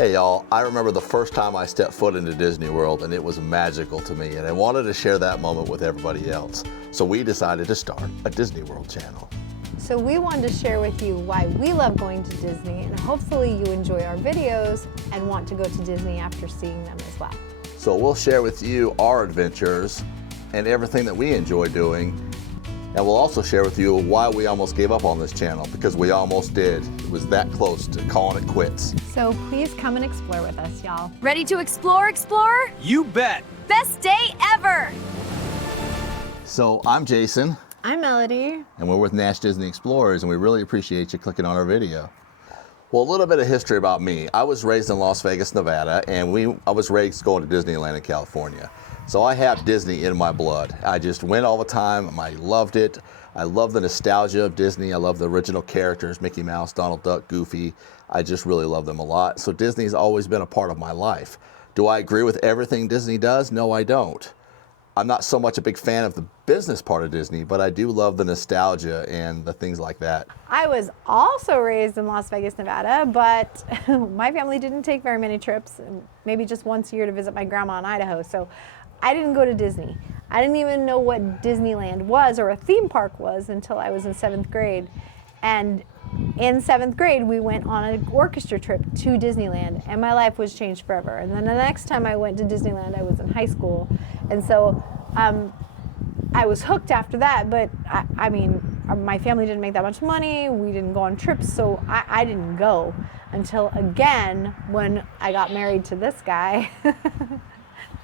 Hey y'all, I remember the first time I stepped foot into Disney World and it was magical to me, and I wanted to share that moment with everybody else. So we decided to start a Disney World channel. So we wanted to share with you why we love going to Disney, and hopefully you enjoy our videos and want to go to Disney after seeing them as well. So we'll share with you our adventures and everything that we enjoy doing. And we'll also share with you why we almost gave up on this channel, because we almost did. It was that close to calling it quits. So please come and explore with us, y'all. Ready to explore, explorer? You bet! Best day ever! So I'm Jason. I'm Melody. And we're with Nash Disney Explorers, and we really appreciate you clicking on our video. Well, a little bit of history about me. I was raised in Las Vegas, Nevada, and I was raised going to Disneyland in California. So I have Disney in my blood. I just went all the time. I loved it. I love the nostalgia of Disney. I love the original characters, Mickey Mouse, Donald Duck, Goofy. I just really love them a lot. So Disney's always been a part of my life. Do I agree with everything Disney does? No, I don't. I'm not so much a big fan of the business part of Disney, but I do love the nostalgia and the things like that. I was also raised in Las Vegas, Nevada, but my family didn't take very many trips, maybe just once a year to visit my grandma in Idaho. So I didn't go to Disney. I didn't even know what Disneyland was or a theme park was until I was in 7th grade. And in 7th grade, we went on an orchestra trip to Disneyland, and my life was changed forever. And then the next time I went to Disneyland, I was in high school. And so I was hooked after that, but I mean, my family didn't make that much money. We didn't go on trips, so I didn't go until again when I got married to this guy.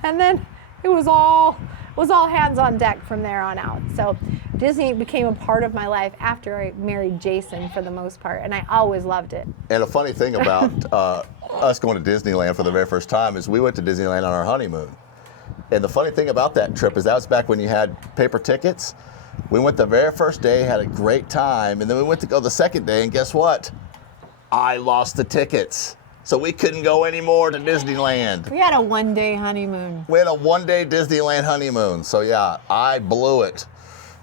And then it was all hands on deck from there on out. So Disney became a part of my life after I married Jason for the most part, and I always loved it. And a funny thing about us going to Disneyland for the very first time is we went to Disneyland on our honeymoon. And the funny thing about that trip is that was back when you had paper tickets. We went the very first day, had a great time, and then we went to go the second day, and guess what? I lost the tickets. So we couldn't go anymore to Disneyland. We had a one-day honeymoon. We had a one-day Disneyland honeymoon. So yeah, I blew it.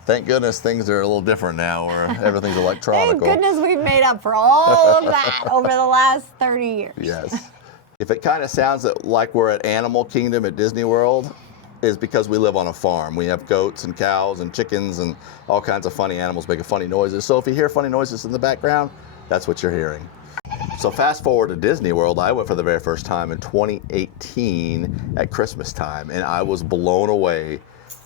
Thank goodness things are a little different now, where everything's electronic. Thank goodness we've made up for all of that over the last 30 years. Yes. If it kind of sounds like we're at Animal Kingdom at Disney World, is because we live on a farm. We have goats and cows and chickens and all kinds of funny animals making funny noises. So if you hear funny noises in the background, that's what you're hearing. So fast forward to Disney World, I went for the very first time in 2018 at Christmas time, and I was blown away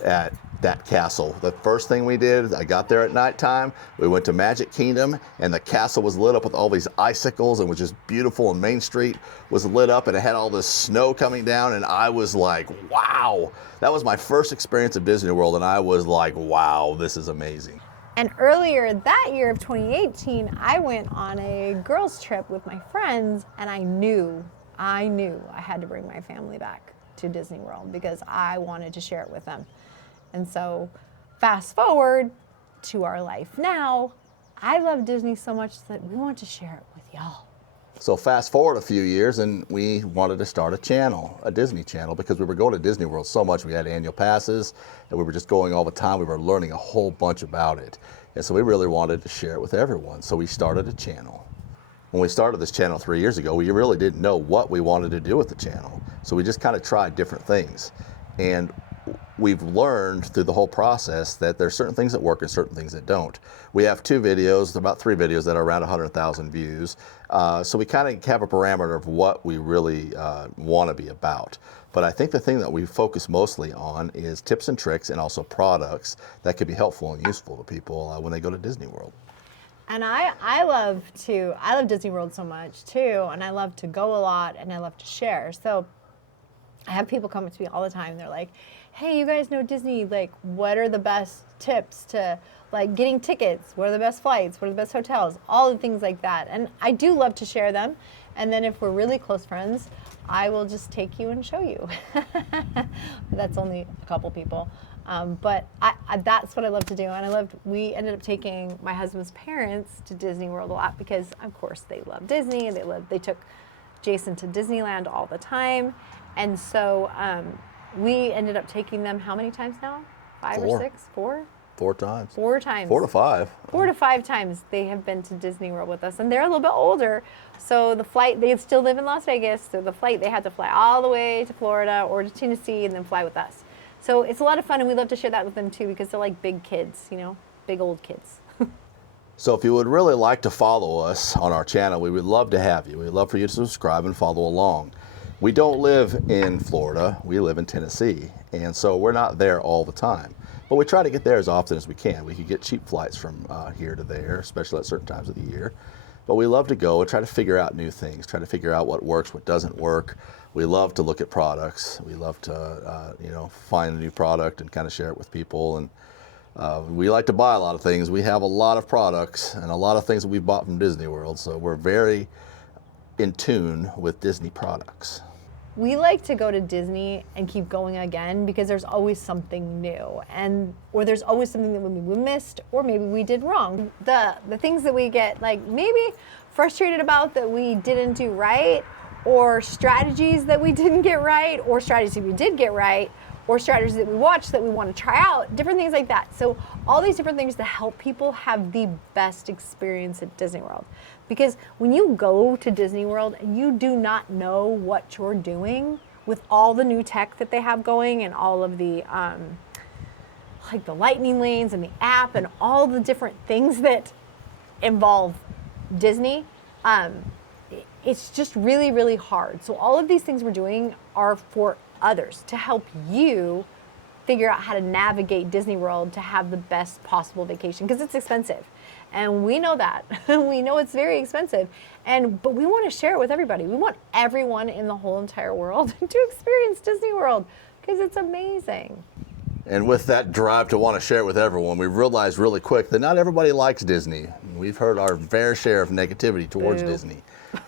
at that castle. The first thing we did, I got there at nighttime, we went to Magic Kingdom, and the castle was lit up with all these icicles and was just beautiful, and Main Street was lit up and it had all this snow coming down, and I was like, wow. That was my first experience of Disney World, and I was like, wow, this is amazing. And earlier that year of 2018, I went on a girls' trip with my friends, and I knew I had to bring my family back to Disney World because I wanted to share it with them. And so fast forward to our life now, I love Disney so much that we want to share it with y'all. So fast forward a few years, and we wanted to start a channel, a Disney channel, because we were going to Disney World so much. We had annual passes, and we were just going all the time. We were learning a whole bunch about it. And so we really wanted to share it with everyone. So we started a channel. When we started this channel 3 years ago, we really didn't know what we wanted to do with the channel. So we just kind of tried different things. And we've learned through the whole process that there's certain things that work and certain things that don't. We have 2 videos, about 3 videos that are around 100,000 views. So we kind of have a parameter of what we really want to be about. But I think the thing that we focus mostly on is tips and tricks and also products that could be helpful and useful to people when they go to Disney World. And I love Disney World so much too, and I love to go a lot, and I love to share. So I have people come up to me all the time. They're like, hey, you guys know Disney, like, what are the best tips to, like, getting tickets? What are the best flights? What are the best hotels? All the things like that. And I do love to share them. And then if we're really close friends, I will just take you and show you. That's only a couple people. But that's what I love to do. And we ended up taking my husband's parents to Disney World a lot because, of course, they love Disney. They took Jason to Disneyland all the time. And so we ended up taking them how many times now? 5 or 6? 4? 4 times. 4 times. 4 to 5. 4 to 5 times they have been to Disney World with us, and they're a little bit older. So the flight, they still live in Las Vegas. So the flight, they had to fly all the way to Florida or to Tennessee and then fly with us. So it's a lot of fun, and we love to share that with them too because they're like big kids, you know, big old kids. So if you would really like to follow us on our channel, we would love to have you. We'd love for you to subscribe and follow along. We don't live in Florida, we live in Tennessee, and so we're not there all the time. But we try to get there as often as we can. We can get cheap flights from here to there, especially at certain times of the year. But we love to go and try to figure out new things, try to figure out what works, what doesn't work. We love to look at products. We love to find a new product and kind of share it with people. And we like to buy a lot of things. We have a lot of products and a lot of things that we've bought from Disney World. So we're very in tune with Disney products. We like to go to Disney and keep going again because there's always something new, or there's always something that we missed or maybe we did wrong. The things that we get like maybe frustrated about that we didn't do right, or strategies that we didn't get right, or strategies that we did get right, or strategies that we watched that we want to try out, different things like that. So all these different things to help people have the best experience at Disney World. Because when you go to Disney World and you do not know what you're doing with all the new tech that they have going and all of the like the lightning lanes and the app and all the different things that involve Disney, it's just really, really hard. So all of these things we're doing are for others to help you figure out how to navigate Disney World to have the best possible vacation, because it's expensive. And we know that. We know it's very expensive. But we want to share it with everybody. We want everyone in the whole entire world to experience Disney World because it's amazing. And with that drive to want to share it with everyone, we realized really quick that not everybody likes Disney. We've heard our fair share of negativity towards Disney.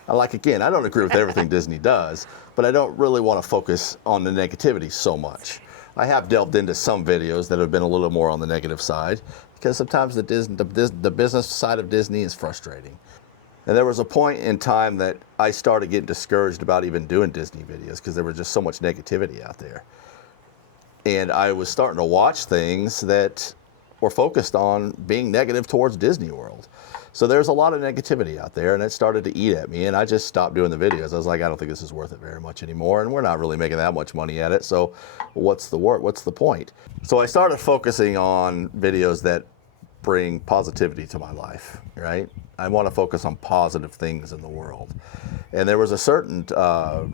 Again, I don't agree with everything Disney does, but I don't really want to focus on the negativity so much. I have delved into some videos that have been a little more on the negative side, because sometimes the business side of Disney is frustrating. And there was a point in time that I started getting discouraged about even doing Disney videos because there was just so much negativity out there. And I was starting to watch things that were focused on being negative towards Disney World. So there's a lot of negativity out there, and it started to eat at me, and I just stopped doing the videos. I was like, I don't think this is worth it very much anymore, and we're not really making that much money at it, so what's the point? So I started focusing on videos that bring positivity to my life, right? I want to focus on positive things in the world. And there was a certain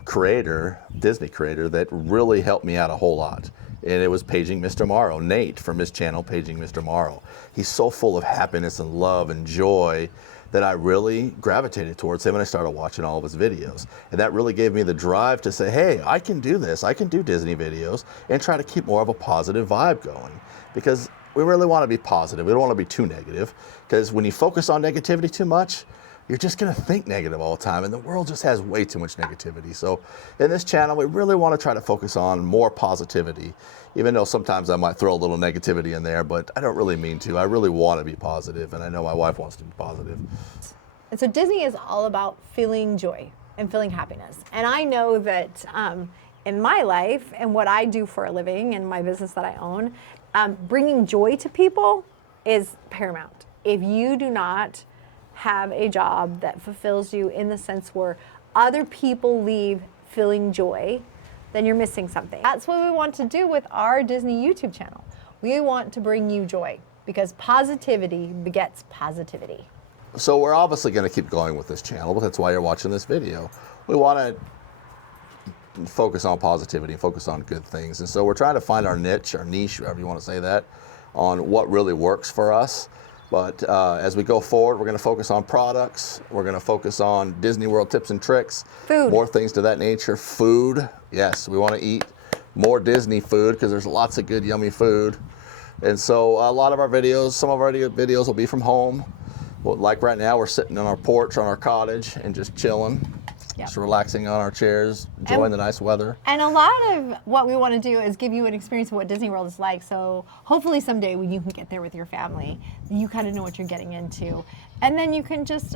creator, Disney creator, that really helped me out a whole lot. And it was Paging Mr. Morrow, Nate from his channel, Paging Mr. Morrow. He's so full of happiness and love and joy that I really gravitated towards him, and I started watching all of his videos. And that really gave me the drive to say, hey, I can do this. I can do Disney videos and try to keep more of a positive vibe going. Because we really want to be positive. We don't want to be too negative. Because when you focus on negativity too much, you're just going to think negative all the time, and the world just has way too much negativity. So in this channel, we really want to try to focus on more positivity, even though sometimes I might throw a little negativity in there, but I don't really mean to. I really want to be positive, and I know my wife wants to be positive. And so Disney is all about feeling joy and feeling happiness. And I know that in my life and what I do for a living and my business that I own, bringing joy to people is paramount. If you do not have a job that fulfills you in the sense where other people leave feeling joy, then you're missing something. That's what we want to do with our Disney YouTube channel. We want to bring you joy because positivity begets positivity. So we're obviously going to keep going with this channel. That's why you're watching this video. We want to focus on positivity and focus on good things. And so we're trying to find our niche, however you want to say that, on what really works for us. But as we go forward, we're going to focus on products. We're going to focus on Disney World tips and tricks. Food. More things to that nature. Food. Yes, we want to eat more Disney food because there's lots of good, yummy food. And so a lot of our videos, some of our videos will be from home. Well, like right now, we're sitting on our porch on our cottage and just chilling. Yep. just relaxing on our chairs, enjoying the nice weather. And a lot of what we want to do is give you an experience of what Disney World is like. So hopefully someday when you can get there with your family, you kind of know what you're getting into. And then you can just,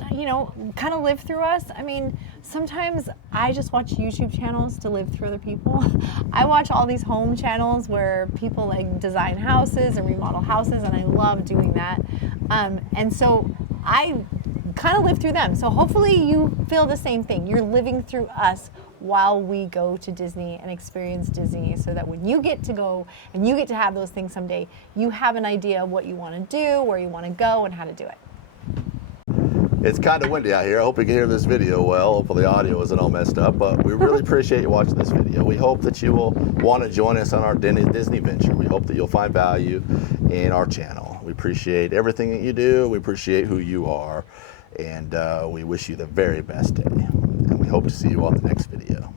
kind of live through us. I mean, sometimes I just watch YouTube channels to live through other people. I watch all these home channels where people like design houses and remodel houses, and I love doing that. And so I kind of live through them. So hopefully you feel the same thing. You're living through us while we go to Disney and experience Disney, so that when you get to go and you get to have those things someday, you have an idea of what you want to do, where you want to go, and how to do it. It's kind of windy out here. I hope you can hear this video well. Hopefully the audio isn't all messed up, but we really appreciate you watching this video. We hope that you will want to join us on our Disney venture. We hope that you'll find value in our channel. We appreciate everything that you do. We appreciate who you are. And we wish you the very best day. And we hope to see you on the next video.